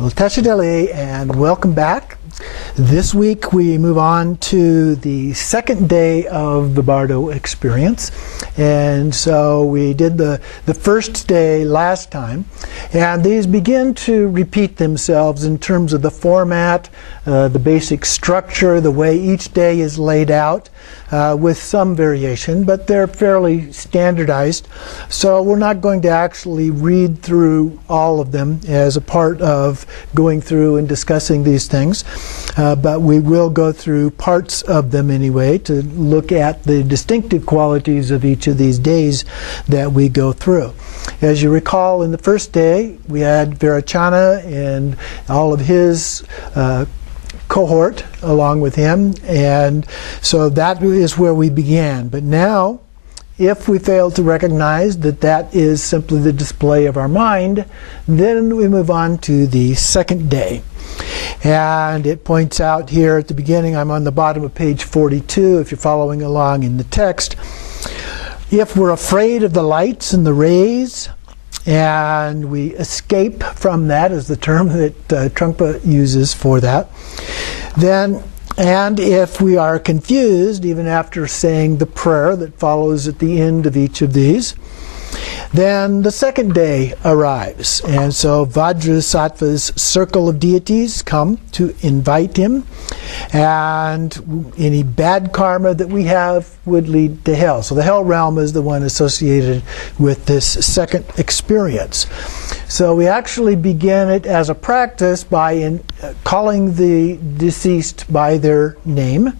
Well, Tashidele, and welcome back. This week we move on to the second day of the Bardo experience. And so we did the first day last time. And these begin to repeat themselves in terms of the format, the basic structure, the way each day is laid out, with some variation, but they're fairly standardized. So we're not going to actually read through all of them as a part of going through and discussing these things. But we will go through parts of them anyway to look at the distinctive qualities of each of these days that we go through. As you recall, in the first day, we had Virachana and all of his cohort along with him, and so that is where we began. But now, if we fail to recognize that that is simply the display of our mind, then we move on to the second day. And it points out here at the beginning, I'm on the bottom of page 42 if you're following along in the text. If we're afraid of the lights and the rays, and we escape from that, is the term that Trungpa uses for that, then, and if we are confused even after saying the prayer that follows at the end of each of these, then the second day arrives. And so Vajrasattva's circle of deities come to invite him, and any bad karma that we have would lead to hell. So the hell realm is the one associated with this second experience. So we actually begin it as a practice by calling the deceased by their name.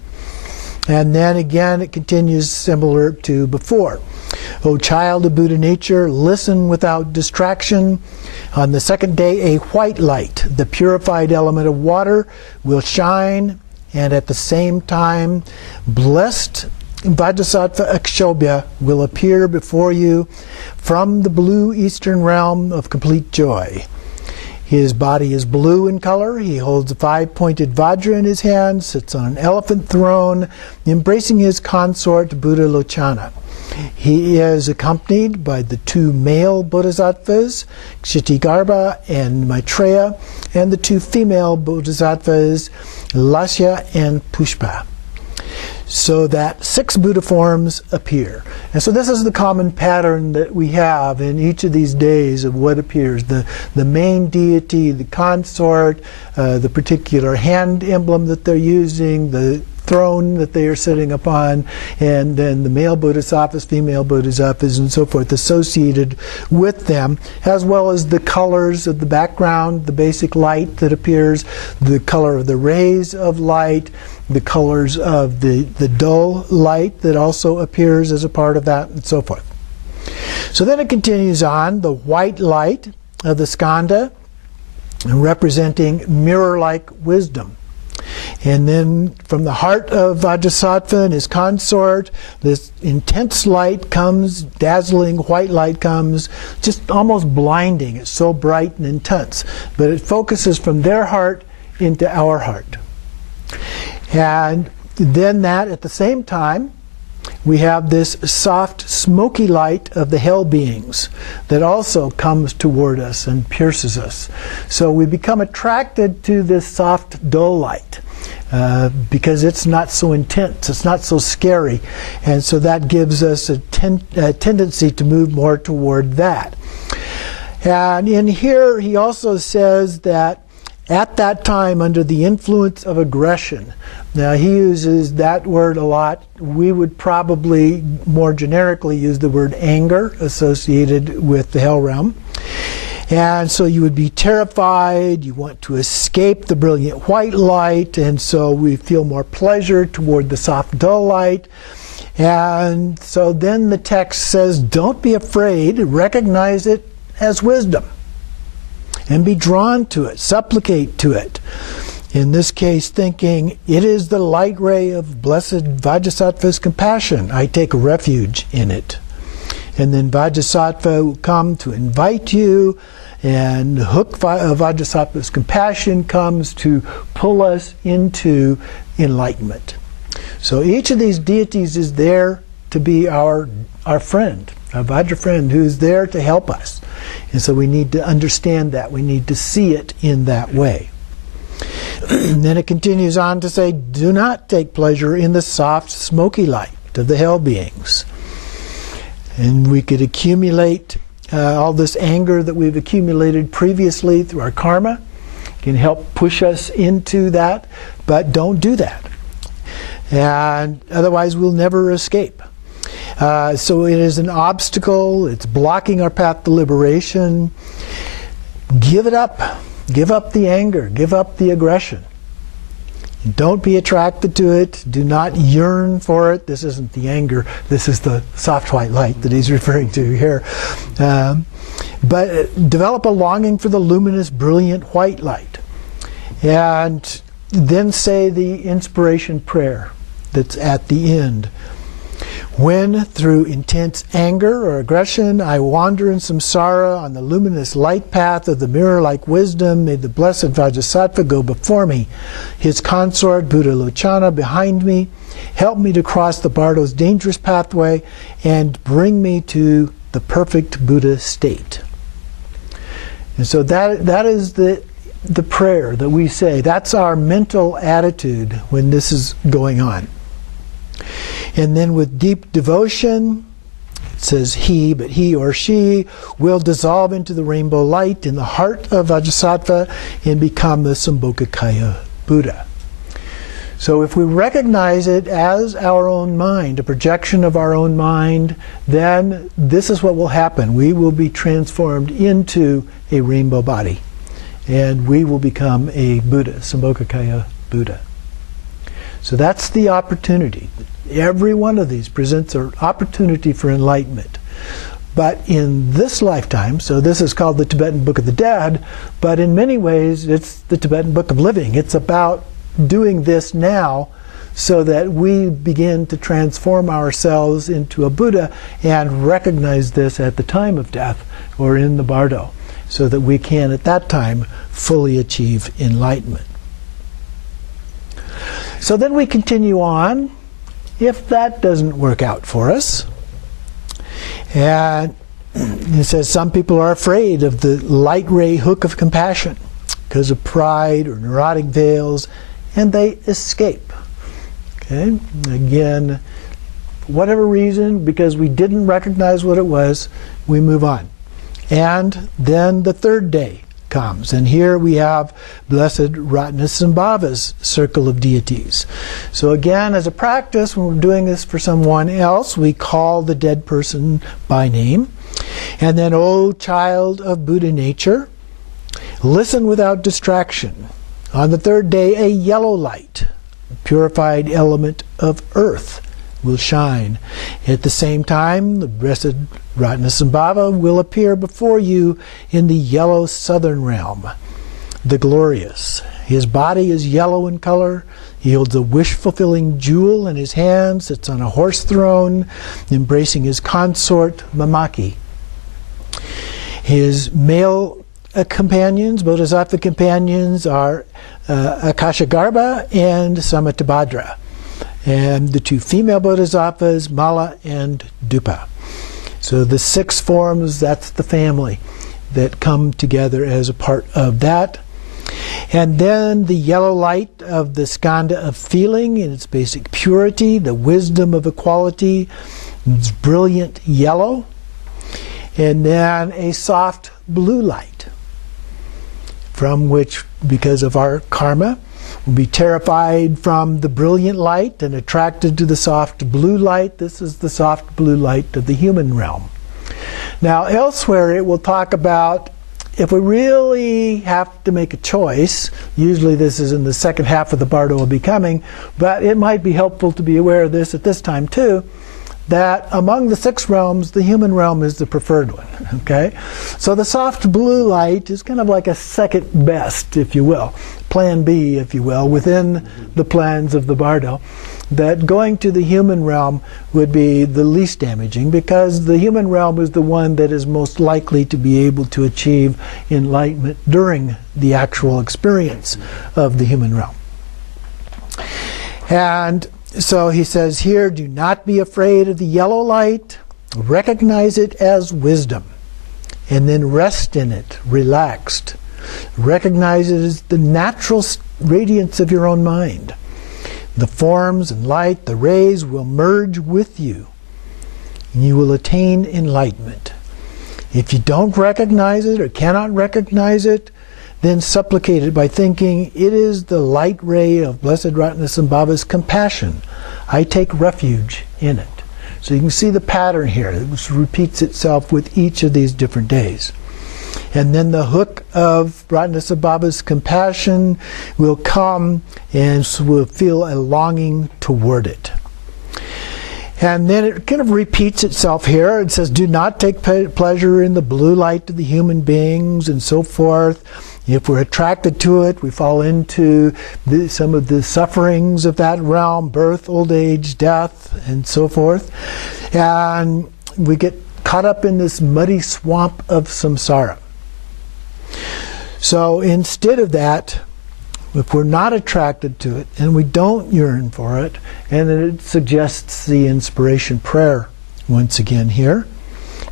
And then again it continues similar to before. O child of Buddha nature, listen without distraction. On the second day, a white light, the purified element of water, will shine, and at the same time, blessed Vajrasattva Akshobhya will appear before you from the blue eastern realm of complete joy. His body is blue in color. He holds a five-pointed vajra in his hand, sits on an elephant throne, embracing his consort Buddha Lochana. He is accompanied by the two male bodhisattvas, Kshitigarbha and Maitreya, and the two female bodhisattvas, Lasya and Pushpa. So that 6 Buddha forms appear. And so this is the common pattern that we have in each of these days of what appears. The main deity, the consort, the particular hand emblem that they're using, the throne that they are sitting upon, and then the male bodhisattvas, female bodhisattvas, and so forth associated with them, as well as the colors of the background, the basic light that appears, the color of the rays of light, the colors of the dull light that also appears as a part of that, and so forth. So then it continues on, the white light of the skanda, representing mirror-like wisdom. And then from the heart of Vajrasattva and his consort, this intense light comes, dazzling white light comes, just almost blinding. It's so bright and intense. But it focuses from their heart into our heart. And then that, at the same time, we have this soft, smoky light of the hell beings that also comes toward us and pierces us. So we become attracted to this soft, dull light because it's not so intense, it's not so scary. And so that gives us a tendency to move more toward that. And in here, he also says that at that time, under the influence of aggression, now he uses that word a lot. We would probably more generically use the word anger associated with the hell realm. And so you would be terrified, you want to escape the brilliant white light, and so we feel more pleasure toward the soft dull light. And so then the text says, don't be afraid, recognize it as wisdom, and be drawn to it, supplicate to it. In this case, thinking, it is the light ray of blessed Vajrasattva's compassion. I take refuge in it. And then Vajrasattva will come to invite you, and hook Vajrasattva's compassion comes to pull us into enlightenment. So each of these deities is there to be our friend, a Vajra friend who's there to help us. And so we need to understand that. We need to see it in that way. Then it continues on to say, do not take pleasure in the soft, smoky light of the hell beings. And we could accumulate all this anger that we've accumulated previously through our karma. Can help push us into that, but don't do that. And otherwise we'll never escape. So it is an obstacle. It's blocking our path to liberation. Give it up. Give up the anger. Give up the aggression. Don't be attracted to it. Do not yearn for it. This isn't the anger. This is the soft white light that he's referring to here. But develop a longing for the luminous, brilliant white light. And then say the inspiration prayer that's at the end. When, through intense anger or aggression, I wander in samsara on the luminous light path of the mirror-like wisdom, may the blessed Vajrasattva go before me, his consort Buddha Lochana behind me, help me to cross the Bardo's dangerous pathway, and bring me to the perfect Buddha state. And so that is the prayer that we say. That's our mental attitude when this is going on. And then with deep devotion, it says he, but he or she will dissolve into the rainbow light in the heart of Vajrasattva and become the Sambhogakaya Buddha. So if we recognize it as our own mind, a projection of our own mind, then this is what will happen. We will be transformed into a rainbow body. And we will become a Buddha, Sambhogakaya Buddha. So that's the opportunity. Every one of these presents an opportunity for enlightenment. But in this lifetime, so this is called the Tibetan Book of the Dead, but in many ways it's the Tibetan Book of Living. It's about doing this now so that we begin to transform ourselves into a Buddha and recognize this at the time of death or in the Bardo, so that we can at that time fully achieve enlightenment. So then we continue on. If that doesn't work out for us, and it says some people are afraid of the light ray hook of compassion because of pride or neurotic veils, and they escape. Okay? Again, for whatever reason, because we didn't recognize what it was, we move on. And then the third day comes, and here we have Blessed Ratnasambhava's circle of deities. So again, as a practice, when we're doing this for someone else, we call the dead person by name. And then, O child of Buddha nature, listen without distraction. On the third day, a yellow light, a purified element of earth, will shine. At the same time, the blessed Ratnasambhava will appear before you in the yellow southern realm, the glorious. His body is yellow in color. He holds a wish-fulfilling jewel in his hand, sits on a horse throne, embracing his consort, Mamaki. His male companions, Bodhisattva companions, are Akashagarbha and Samatabhadra. And the two female bodhisattvas, Mala and Dupa. So the 6 forms, that's the family that come together as a part of that. And then the yellow light of the skanda of feeling in its basic purity, the wisdom of equality, it's brilliant yellow. And then a soft blue light, from which, because of our karma, we'll be terrified from the brilliant light and attracted to the soft blue light. This is the soft blue light of the human realm. Now, elsewhere it will talk about if we really have to make a choice, usually this is in the second half of the Bardo of Becoming, but it might be helpful to be aware of this at this time too, that among the 6 realms, the human realm is the preferred one. Okay? So the soft blue light is kind of like a second best, if you will, plan B, if you will, within the plans of the Bardo. That going to the human realm would be the least damaging, because the human realm is the one that is most likely to be able to achieve enlightenment during the actual experience of the human realm. And so he says here, do not be afraid of the yellow light. Recognize it as wisdom. and then rest in it, relaxed. Recognize it as the natural radiance of your own mind. The forms and light, the rays will merge with you, and you will attain enlightenment. If you don't recognize it or cannot recognize it, then supplicate it by thinking, it is the light ray of Blessed Ratnasambhava's compassion. I take refuge in it. So you can see the pattern here. It repeats itself with each of these different days. And then the hook of Ratnasambhava's compassion will come, and so we'll feel a longing toward it. And then it kind of repeats itself here. It says, do not take pleasure in the blue light of the human beings, and so forth. If we're attracted to it, we fall into some of the sufferings of that realm, birth, old age, death, and so forth. And we get caught up in this muddy swamp of samsara. So instead of that, if we're not attracted to it and we don't yearn for it, and it suggests the inspiration prayer once again here.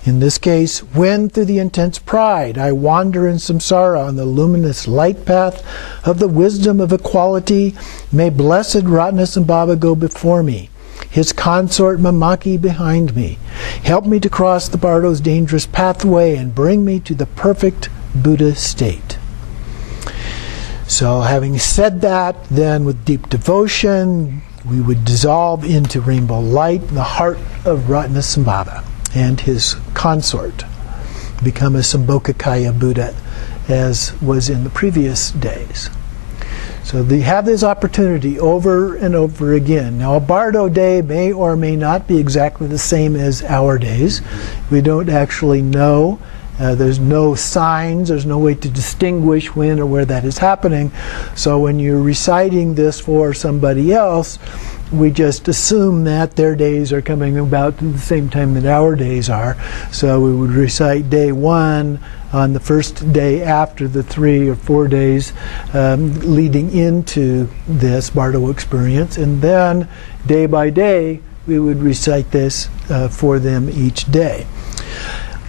In this case, when through the intense pride I wander in samsara on the luminous light path of the wisdom of equality, may blessed Ratnasambhava go before me, his consort Mamaki behind me. Help me to cross the Bardo's dangerous pathway and bring me to the perfect Buddha state. So having said that, then with deep devotion, we would dissolve into rainbow light in the heart of Ratnasambhava and his consort, become a Sambhogakaya Buddha, as was in the previous days. So they have this opportunity over and over again. Now a Bardo day may or may not be exactly the same as our days. We don't actually know. There's no signs, there's no way to distinguish when or where that is happening. So when you're reciting this for somebody else, we just assume that their days are coming about at the same time that our days are. So we would recite day 1 on the first day after the 3 or 4 days leading into this Bardo experience. And then day by day, we would recite this for them each day.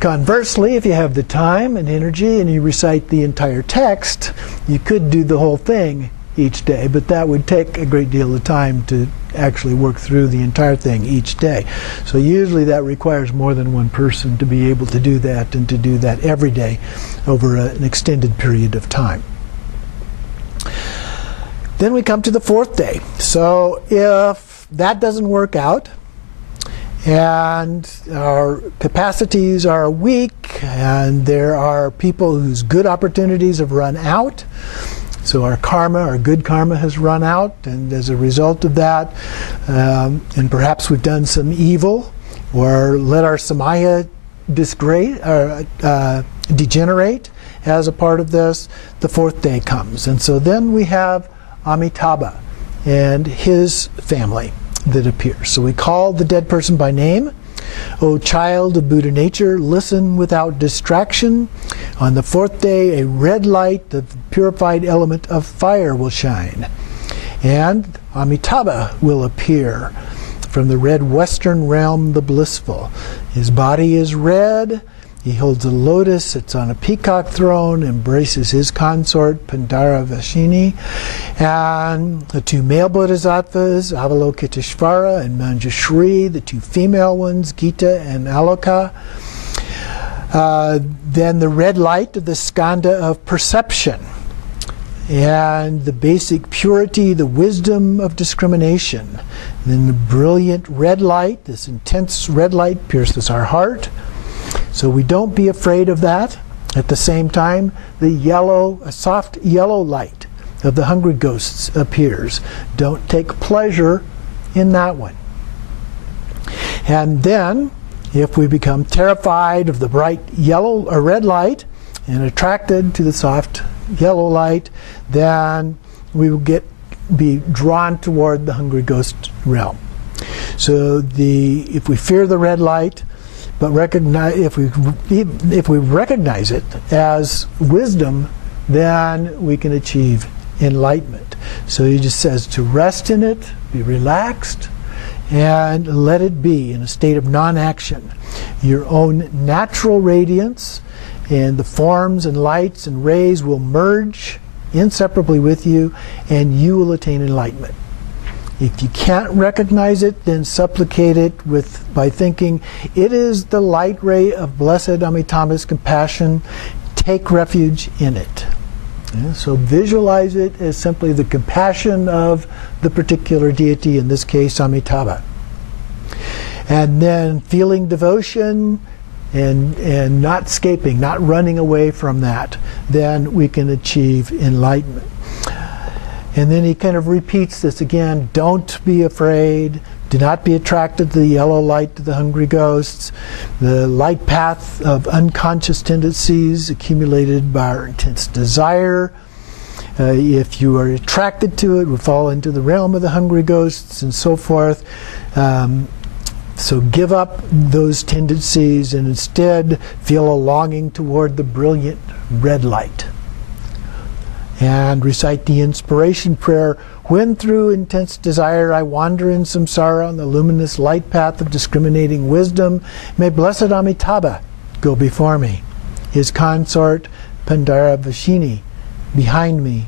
Conversely, if you have the time and energy and you recite the entire text, you could do the whole thing each day, but that would take a great deal of time to actually work through the entire thing each day. So usually that requires more than one person to be able to do that, and to do that every day over an extended period of time. Then we come to the 4th day. So if that doesn't work out, and our capacities are weak, and there are people whose good opportunities have run out, so our karma, our good karma has run out, and as a result of that, and perhaps we've done some evil, or let our samaya degenerate as a part of this, the 4th day comes. And so then we have Amitabha and his family that appears. So we call the dead person by name. O child of Buddha nature, listen without distraction. On the 4th day, a red light, the purified element of fire, will shine. And Amitabha will appear from the red western realm, the blissful. His body is red. He holds a lotus. It's on a peacock throne, embraces his consort, Pandara Vashini, and the 2 male bodhisattvas, Avalokiteshvara and Manjushri, the 2 female ones, Gita and Aloka. Then the red light of the skanda of perception, and the basic purity, the wisdom of discrimination. Then the brilliant red light, this intense red light, pierces our heart. So we don't be afraid of that. At the same time, a soft yellow light of the hungry ghosts appears. Don't take pleasure in that one. And then, if we become terrified of the bright yellow or red light and attracted to the soft yellow light, then we will be drawn toward the hungry ghost realm. So if we fear the red light, but if we recognize it as wisdom, then we can achieve enlightenment. So he just says to rest in it, be relaxed, and let it be in a state of non-action. Your own natural radiance and the forms and lights and rays will merge inseparably with you, and you will attain enlightenment. If you can't recognize it, then supplicate it by thinking, it is the light ray of Blessed Amitabha's compassion. Take refuge in it. Yeah, so visualize it as simply the compassion of the particular deity, in this case Amitabha. And then feeling devotion and not escaping, not running away from that, then we can achieve enlightenment. And then he kind of repeats this again. Don't be afraid. Do not be attracted to the yellow light of the hungry ghosts, the light path of unconscious tendencies accumulated by our intense desire. If you are attracted to it, we fall into the realm of the hungry ghosts and so forth. So give up those tendencies and instead feel a longing toward the brilliant red light. And recite the inspiration prayer. When through intense desire I wander in samsara on the luminous light path of discriminating wisdom, may Blessed Amitabha go before me, his consort Pandaravashini behind me.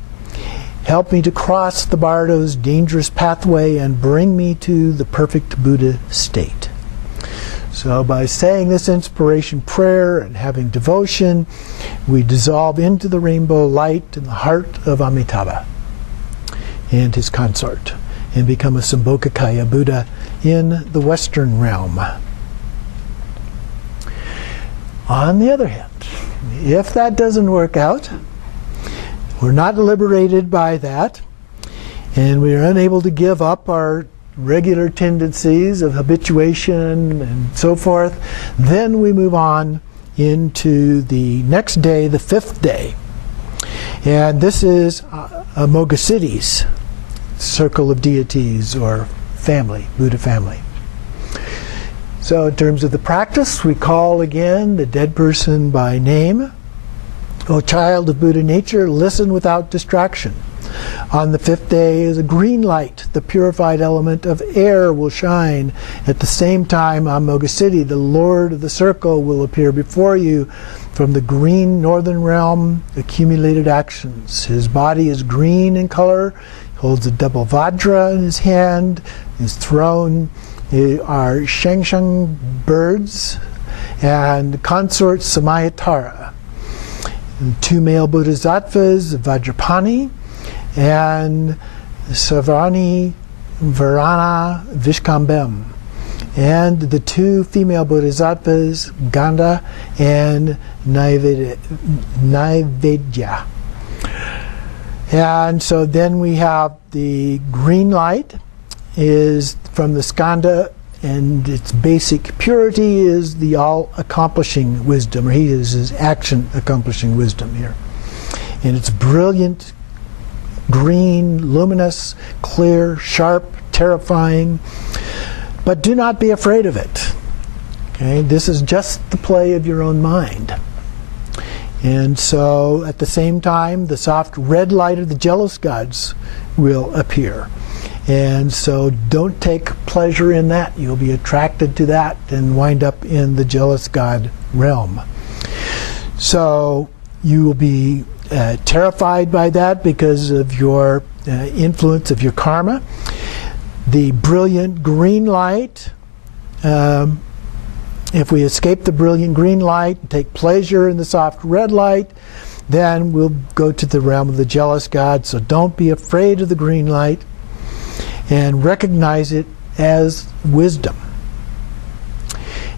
Help me to cross the Bardo's dangerous pathway and bring me to the perfect Buddha state. So by saying this inspiration prayer and having devotion, we dissolve into the rainbow light in the heart of Amitabha and his consort and become a Sambhogakaya Buddha in the Western realm. On the other hand, if that doesn't work out, we're not liberated by that, and we are unable to give up our regular tendencies of habituation and so forth, then we move on into the next day, the fifth day. And this is Amoghasiddhi's circle of deities or family, Buddha family. So in terms of the practice, we call again the dead person by name. O child of Buddha nature, listen without distraction. On the fifth day is a green light. The purified element of air will shine. At the same time, Amoghasiddhi, the Lord of the circle, will appear before you from the green northern realm, accumulated actions. His body is green in color. He holds a double vajra in his hand. His throne are shengsheng birds and consort Samayatara. And two male bodhisattvas, Vajrapani and Savarani Varana Vishkambem, and the two female bodhisattvas, Ganda and Naivedya. And so then we have the green light is from the skanda, and its basic purity is the all-accomplishing wisdom, or he is his action-accomplishing wisdom here. And it's brilliant, green, luminous, clear, sharp, terrifying. But do not be afraid of it. Okay? This is just the play of your own mind. And so at the same time, the soft red light of the jealous gods will appear. And so don't take pleasure in that. You'll be attracted to that and wind up in the jealous god realm. So you will be terrified by that because of your influence of your karma. The brilliant green light, if we escape the brilliant green light and take pleasure in the soft red light, then we'll go to the realm of the jealous god. So don't be afraid of the green light and recognize it as wisdom.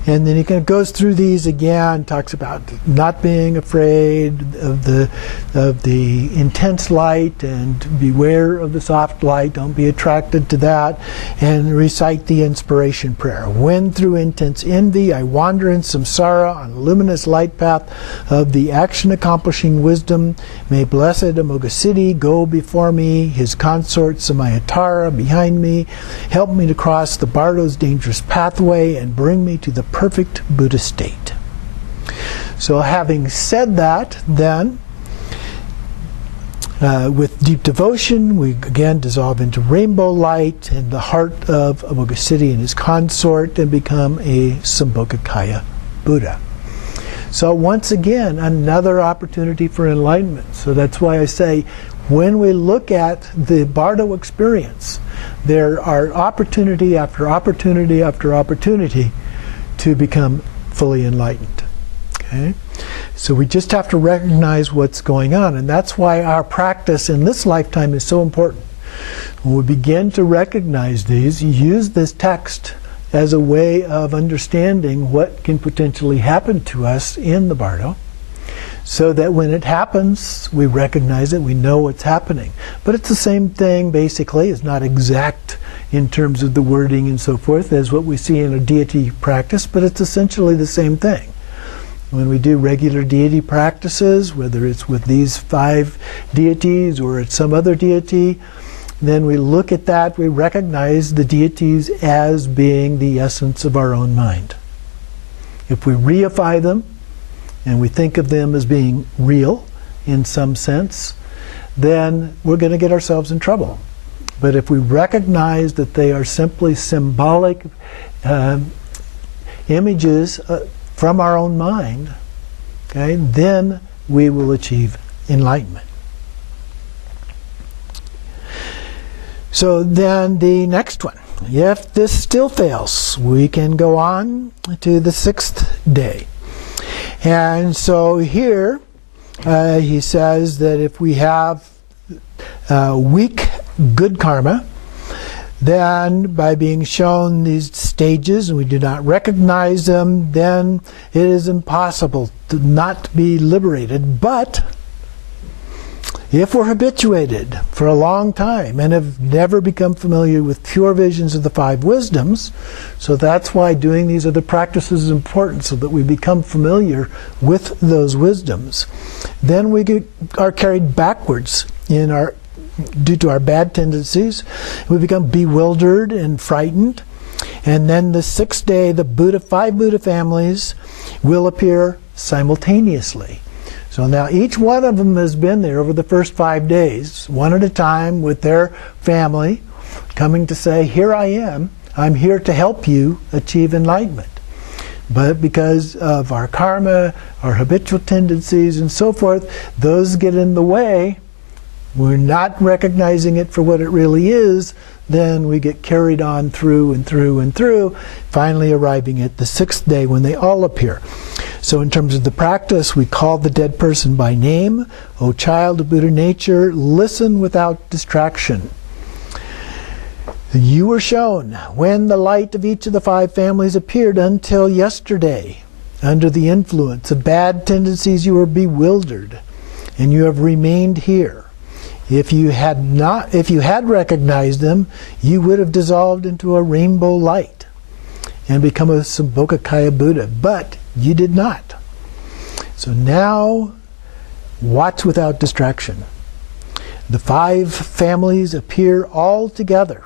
And then he kind of goes through these again, talks about not being afraid of the intense light and beware of the soft light, don't be attracted to that, and recite the inspiration prayer. When through intense envy I wander in samsara on a luminous light path of the action-accomplishing wisdom, may Blessed Amoghasiddhi go before me, his consort Samayatara behind me, help me to cross the Bardo's dangerous pathway and bring me to the perfect Buddha state. So having said that, then, with deep devotion, we again dissolve into rainbow light in the heart of Amoghasiddhi and his consort and become a Sambhogakaya Buddha. So once again, another opportunity for enlightenment. So that's why I say, when we look at the Bardo experience, there are opportunity after opportunity after opportunity to become fully enlightened. Okay? So we just have to recognize what's going on, and that's why our practice in this lifetime is so important. When we begin to recognize these, use this text as a way of understanding what can potentially happen to us in the Bardo, so that when it happens, we recognize it, we know what's happening. But it's the same thing, basically. It's not exact in terms of the wording and so forth as what we see in a deity practice, but it's essentially the same thing. When we do regular deity practices, whether it's with these 5 deities or it's some other deity, then we look at that, we recognize the deities as being the essence of our own mind. If we reify them, and we think of them as being real in some sense, then we're going to get ourselves in trouble. But if we recognize that they are simply symbolic images from our own mind, okay, then we will achieve enlightenment. So then the next one. If this still fails, we can go on to the 6th day. And so here he says that if we have weak good karma, then by being shown these stages and we do not recognize them, then it is impossible to not be liberated. But if we're habituated for a long time and have never become familiar with pure visions of the 5 wisdoms, so that's why doing these other practices is important, so that we become familiar with those wisdoms, then we are carried backwards due to our bad tendencies. We become bewildered and frightened. And then the 6th day, the 5 Buddha families will appear simultaneously. So now each one of them has been there over the first 5 days, one at a time with their family, coming to say, here I am, I'm here to help you achieve enlightenment. But because of our karma, our habitual tendencies and so forth, those get in the way. We're not recognizing it for what it really is, then we get carried on through and through and through, finally arriving at the 6th day when they all appear. So in terms of the practice, we call the dead person by name. O child of Buddha nature, listen without distraction. You were shown when the light of each of the 5 families appeared until yesterday. Under the influence of bad tendencies you were bewildered, and you have remained here. If you had recognized them, you would have dissolved into a rainbow light and become a Sambhogakaya Buddha, but you did not. So now, watch without distraction. The 5 families appear all together,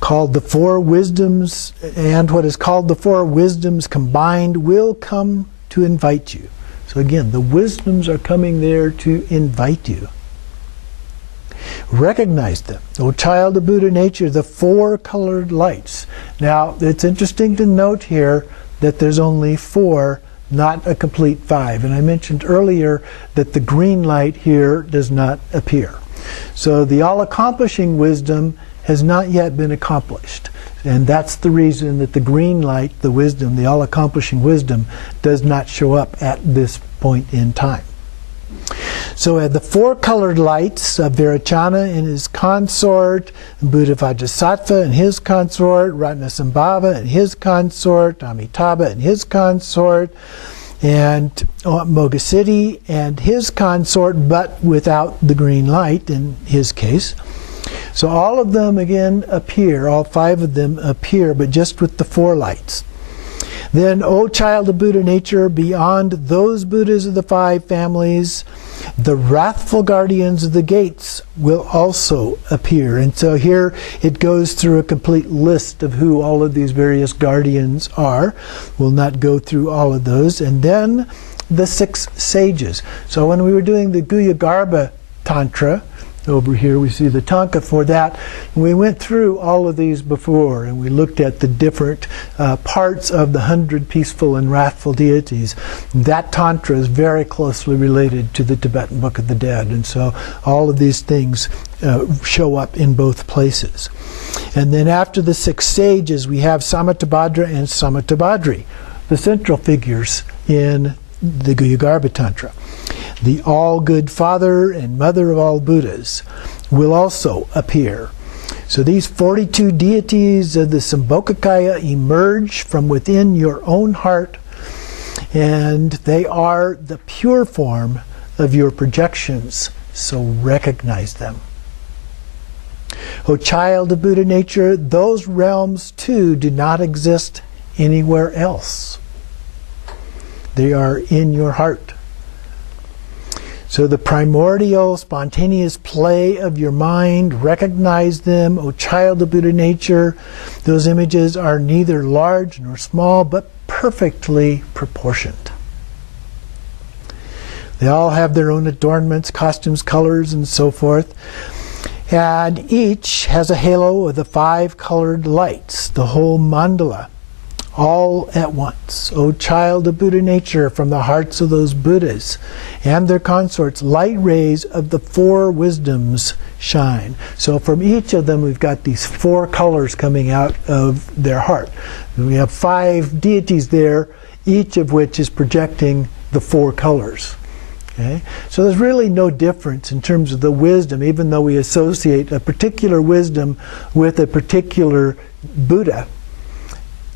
called the 4 wisdoms, and what is called the 4 wisdoms combined will come to invite you. So again, the wisdoms are coming there to invite you. Recognize them. O child of Buddha nature, the 4 colored lights. Now, it's interesting to note here that there's only 4, not a complete 5. And I mentioned earlier that the green light here does not appear. So the all-accomplishing wisdom has not yet been accomplished. And that's the reason that the green light, the wisdom, the all-accomplishing wisdom, does not show up at this point in time. So the 4 colored lights of Virachana and his consort, Buddha Vajrasattva and his consort, Ratnasambhava and his consort, Amitabha and his consort, and Mogasiddhi and his consort, but without the green light in his case. So all of them again appear, all 5 of them appear, but just with the 4 lights. Then, O child of Buddha nature, beyond those Buddhas of the 5 families, the wrathful guardians of the gates will also appear. And so here it goes through a complete list of who all of these various guardians are. We'll not go through all of those. And then the 6 sages. So when we were doing the Guhyagarbha Tantra, Over here we see the tanka for that. We went through all of these before, and we looked at the different parts of the 100 peaceful and wrathful deities. That tantra is very closely related to the Tibetan Book of the Dead, and so all of these things show up in both places. And then after the 6 sages, we have Samattabhadra and Samattabhadri, the central figures in the Garbha Tantra. The all-good father and mother of all Buddhas will also appear. So these 42 deities of the Sambhogakaya emerge from within your own heart, and they are the pure form of your projections, so recognize them. O child of Buddha nature, those realms too do not exist anywhere else. They are in your heart. So the primordial, spontaneous play of your mind, recognize them, O child of Buddha nature. Those images are neither large nor small, but perfectly proportioned. They all have their own adornments, costumes, colors, and so forth. And each has a halo of the 5 colored lights, the whole mandala, all at once. O child of Buddha nature, from the hearts of those Buddhas and their consorts, light rays of the 4 wisdoms shine. So from each of them we've got these 4 colors coming out of their heart. We have 5 deities there, each of which is projecting the 4 colors. Okay? So there's really no difference in terms of the wisdom, even though we associate a particular wisdom with a particular Buddha.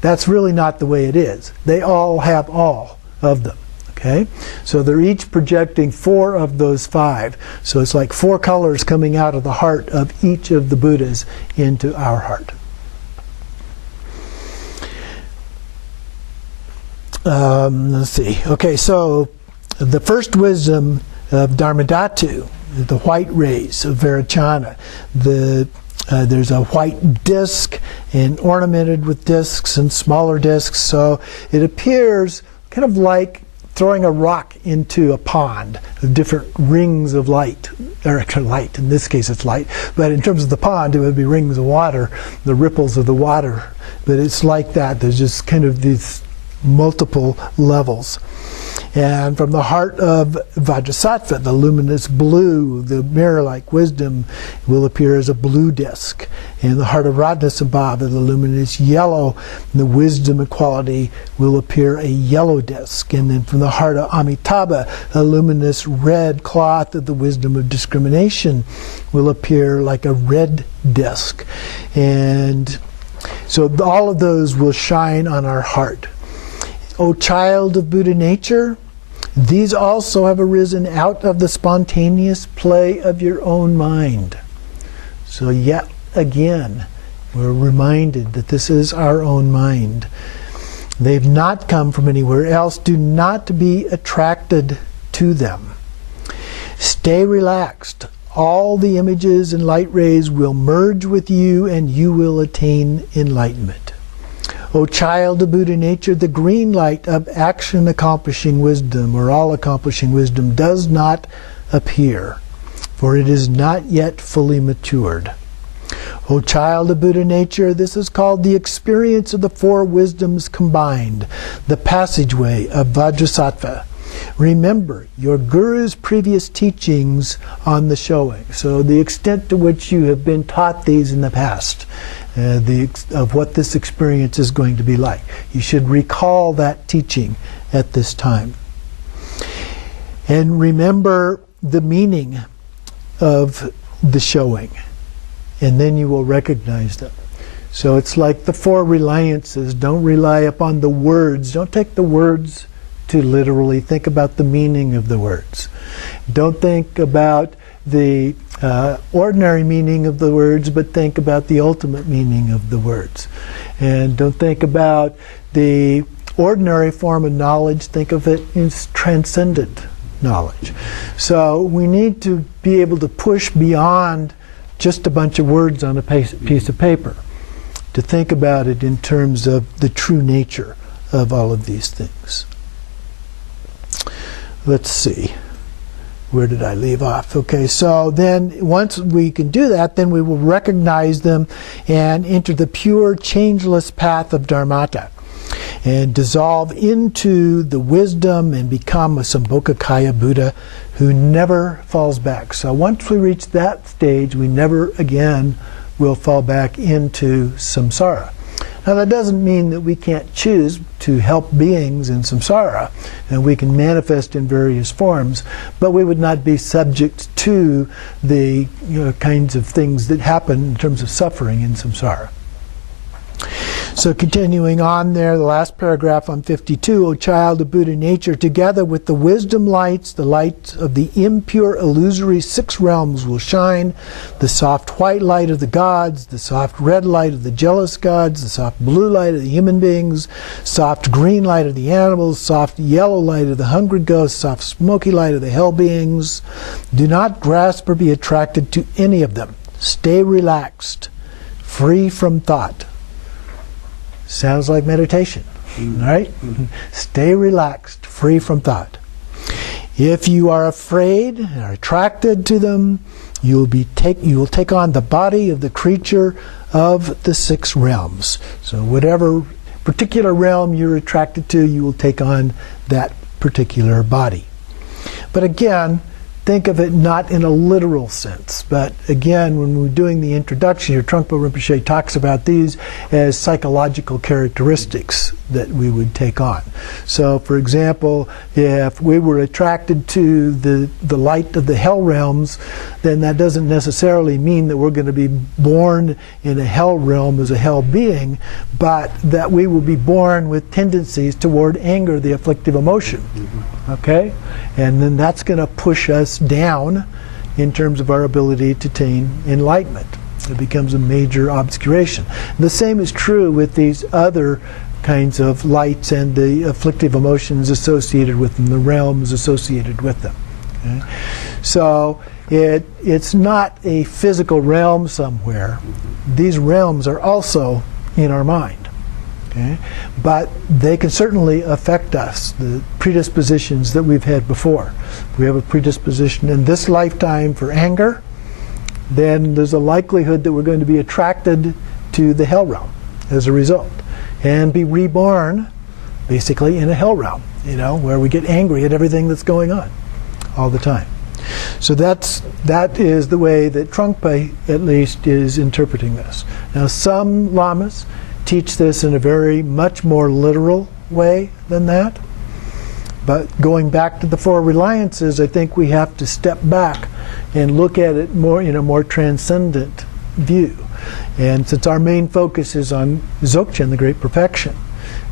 That's really not the way it is. They all have all of them. Okay? So they're each projecting 4 of those 5. So it's like 4 colors coming out of the heart of each of the Buddhas into our heart. Let's see. Okay, so the first wisdom of Dharmadhatu, the white rays of Vairocana, there's a white disc and ornamented with discs and smaller discs, so it appears kind of like throwing a rock into a pond of different rings of light, or actually light, in this case it's light, but in terms of the pond it would be rings of water, the ripples of the water, but it's like that. There's just kind of these multiple levels. And from the heart of Vajrasattva, the luminous blue, the mirror-like wisdom, will appear as a blue disc. In the heart of Ratnasambhava, the luminous yellow, the wisdom equality, will appear a yellow disc. And then from the heart of Amitabha, the luminous red cloth of the wisdom of discrimination will appear like a red disc. And so all of those will shine on our heart. O child of Buddha nature, these also have arisen out of the spontaneous play of your own mind. So yet again, we're reminded that this is our own mind. They've not come from anywhere else. Do not be attracted to them. Stay relaxed. All the images and light rays will merge with you and you will attain enlightenment. O child of Buddha nature, the green light of action-accomplishing wisdom, or all-accomplishing wisdom, does not appear, for it is not yet fully matured. O child of Buddha nature, this is called the experience of the 4 wisdoms combined, the passageway of Vajrasattva. Remember your Guru's previous teachings on the showing. So the extent to which you have been taught these in the past, of what this experience is going to be like. You should recall that teaching at this time. And remember the meaning of the showing, and then you will recognize them. So it's like the 4 reliances. Don't rely upon the words. Don't take the words too literally. Think about the meaning of the words. Don't think about the ordinary meaning of the words, but think about the ultimate meaning of the words. And don't think about the ordinary form of knowledge, think of it as transcendent knowledge. So we need to be able to push beyond just a bunch of words on a piece of paper, to think about it in terms of the true nature of all of these things. Let's see. where did I leave off? Okay, so then once we can do that, then we will recognize them and enter the pure, changeless path of Dharmata and dissolve into the wisdom and become a Sambhogakaya Buddha who never falls back. So once we reach that stage, we never again will fall back into samsara. Now that doesn't mean that we can't choose to help beings in samsara, and we can manifest in various forms, but we would not be subject to the kinds of things that happen in terms of suffering in samsara. So continuing on there, the last paragraph on 52, O child of Buddha nature, together with the wisdom lights, the light of the impure, illusory six realms will shine, the soft white light of the gods, the soft red light of the jealous gods, the soft blue light of the human beings, soft green light of the animals, soft yellow light of the hungry ghosts, soft smoky light of the hell beings. Do not grasp or be attracted to any of them. Stay relaxed, free from thought. Sounds like meditation, right? Stay relaxed, free from thought. If you are afraid and are attracted to them, you will take on the body of the creature of the six realms. So whatever particular realm you're attracted to, you will take on that particular body. But again, think of it not in a literal sense, but again, when we're doing the introduction here, Trungpa Rinpoche talks about these as psychological characteristics that we would take on. So, for example, if we were attracted to the light of the hell realms, then that doesn't necessarily mean that we're going to be born in a hell realm as a hell being, but that we will be born with tendencies toward anger, the afflictive emotion. Okay? And then that's going to push us down in terms of our ability to attain enlightenment. It becomes a major obscuration. And the same is true with these other kinds of lights and the afflictive emotions associated with them, the realms associated with them. Okay? So it's not a physical realm somewhere. These realms are also in our mind. Okay? But they can certainly affect us, the predispositions that we've had before. If we have a predisposition in this lifetime for anger, then there's a likelihood that we're going to be attracted to the hell realm as a result, and be reborn basically in a hell realm, where we get angry at everything that's going on all the time. So that is the way that Trungpa at least is interpreting this. Now some lamas teach this in a very much more literal way than that. But going back to the four reliances, I think we have to step back and look at it more in a more transcendent view. And since our main focus is on Dzogchen, the Great Perfection,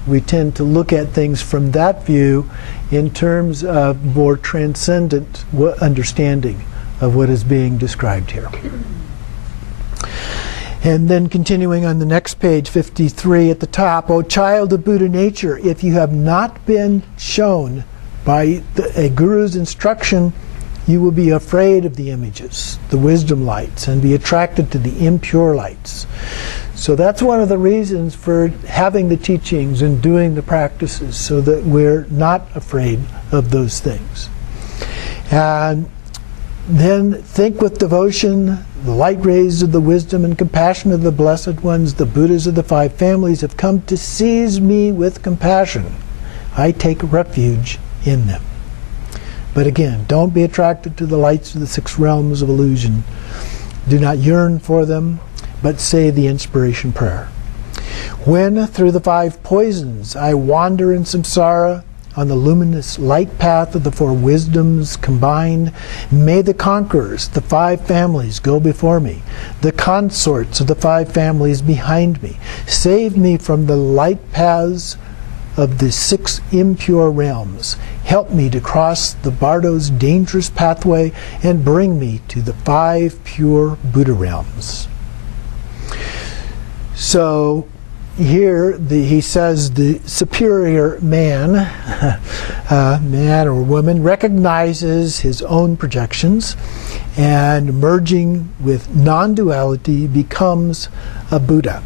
we tend to look at things from that view in terms of more transcendent understanding of what is being described here. And then continuing on the next page, 53 at the top, O child of Buddha nature, if you have not been shown by a guru's instruction, you will be afraid of the images, the wisdom lights, and be attracted to the impure lights. So that's one of the reasons for having the teachings and doing the practices, so that we're not afraid of those things. And then think with devotion, the light rays of the wisdom and compassion of the blessed ones, the Buddhas of the five families, have come to seize me with compassion. I take refuge in them. But again, don't be attracted to the lights of the six realms of illusion. Do not yearn for them, but say the inspiration prayer. When through the five poisons I wander in samsara, on the luminous light path of the four wisdoms combined, may the conquerors, the five families, go before me, the consorts of the five families behind me. Save me from the light paths of the six impure realms. Help me to cross the Bardo's dangerous pathway and bring me to the five pure Buddha realms. So here he says the superior man, man or woman, recognizes his own projections and merging with non-duality becomes a Buddha.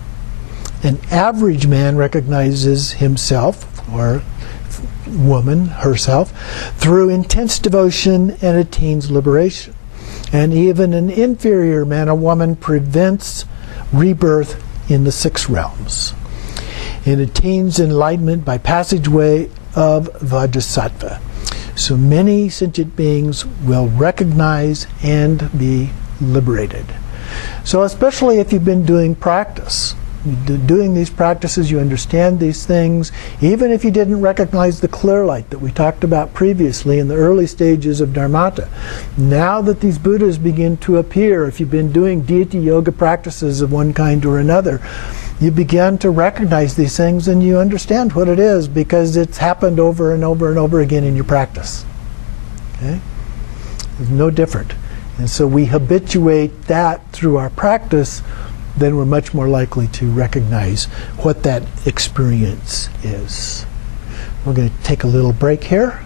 An average man recognizes himself or woman herself through intense devotion and attains liberation. And even an inferior man or woman prevents rebirth in the 6 realms and attains enlightenment by passageway of Vajrasattva. So many sentient beings will recognize and be liberated. So especially if you've been doing practice, doing these practices, you understand these things, even if you didn't recognize the clear light that we talked about previously in the early stages of Dharmata. Now that these Buddhas begin to appear, if you've been doing deity yoga practices of one kind or another, you begin to recognize these things and you understand what it is because it's happened over and over and over again in your practice. Okay? It's no different. And so we habituate that through our practice, then we're much more likely to recognize what that experience is. We're going to take a little break here.